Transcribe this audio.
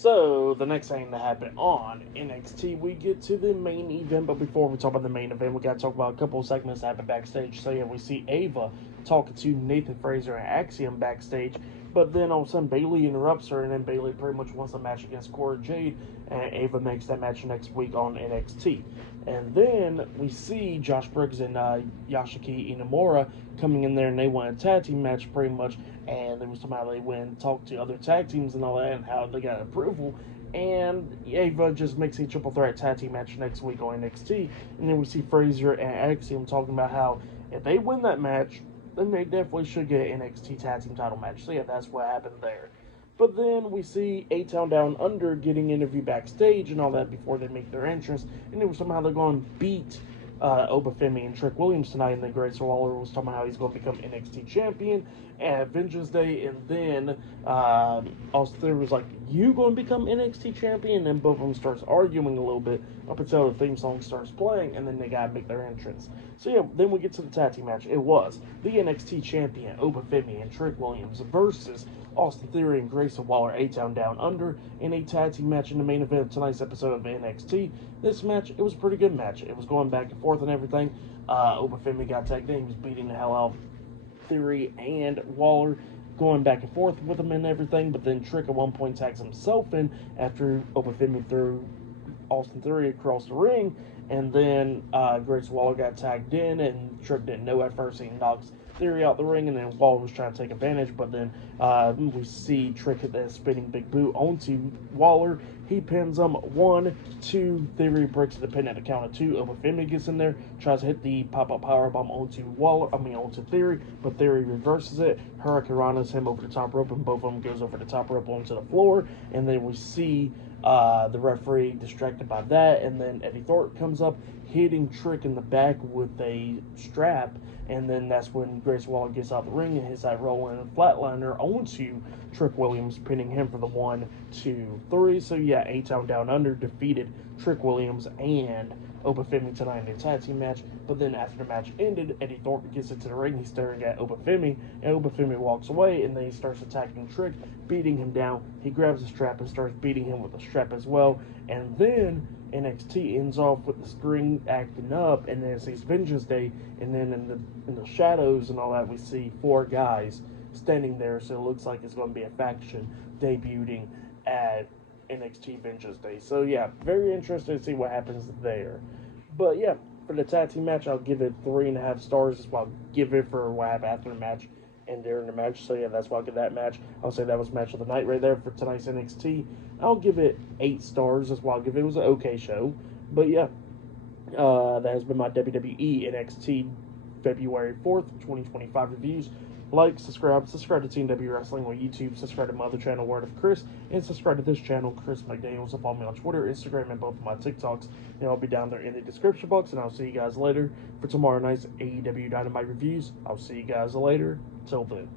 So, the next thing that happened on NXT, we get to the main event. But before we talk about the main event, we got to talk about a couple of segments that happened backstage. So, yeah, we see Ava talking to Nathan Fraser and Axiom backstage. But then all of a sudden, Bayley interrupts her, and then Bayley pretty much wants a match against Cora Jade. And Ava makes that match next week on NXT. And then we see Josh Briggs and Yashiki Inamura coming in there, and they won a tag team match pretty much. And there was somehow they went and talked to other tag teams and all that, and how they got approval. And Ava just makes a triple threat tag team match next week on NXT. And then we see Fraser and Axiom talking about how if they win that match, then they definitely should get an NXT tag team title match. So yeah, that's what happened there. But then we see A-Town Down Under getting interviewed backstage and all that before they make their entrance. And then somehow they're going to beat Oba Femi and Trick Williams tonight. And then Grayson Waller was talking about how he's going to become NXT champion at Vengeance Day. And then Austin Theory was like, you going to become NXT champion? And then both of them starts arguing a little bit up until the theme song starts playing. And then they got to make their entrance. So yeah, then we get to the tag team match. It was the NXT champion Oba Femi and Trick Williams versus Austin Theory and Grayson Waller, A-Town Down Under, in a tag team match in the main event of tonight's episode of NXT. This match, it was a pretty good match. It was going back and forth and everything. Oba Femi got tagged in. He was beating the hell out of Theory and Waller, going back and forth with him and everything. But then Trick at one point tags himself in after Oba Femi threw Austin Theory across the ring. And then Grayson Waller got tagged in, and Trick didn't know at first. He knocks Theory out the ring, and then Waller was trying to take advantage, but then we see Trick hit that spinning big boot onto Waller. He pins him 1, 2. Theory breaks the pin at the count of 2. Oba Femi gets in there, tries to hit the pop-up powerbomb onto Theory, but Theory reverses it. Hurricanrana's him over the top rope, and both of them goes over the top rope onto the floor. And then we see the referee distracted by that, and then Eddie Thorpe comes up, hitting Trick in the back with a strap, and then that's when Grace Waller gets out the ring and hits that rolling flatliner onto Trick Williams, pinning him for the 1, 2, 3. So yeah, A-Town Down Under defeated Trick Williams and Oba Femi tonight in a tag team match. But then after the match ended, Eddie Thorpe gets into the ring. He's staring at Oba Femi, and Oba Femi walks away, and then he starts attacking Trick, beating him down. He grabs the strap and starts beating him with the strap as well. And then NXT ends off with the screen acting up, and then it says Vengeance Day, and then in the shadows and all that, we see 4 guys standing there. So it looks like it's going to be a faction debuting at NXT Vengeance Day. So yeah, very interested to see what happens there. But yeah, for the tag team match, I'll give it 3.5 stars. That's what I'll give it for what happened after the match and during the match. So yeah, that's why I'll give that match. I'll say that was match of the night right there for tonight's NXT. I'll give it 8 stars. That's why I'll give it. It was an okay show. But yeah, that has been my WWE NXT February 4th, 2025 reviews. Like, subscribe to Team W Wrestling on YouTube, subscribe to my other channel, Word of Chris, and subscribe to this channel, Chris McDaniels, and follow me on Twitter, Instagram, and both of my TikToks. And I'll be down there in the description box, and I'll see you guys later for tomorrow night's AEW Dynamite reviews. I'll see you guys later. Till then.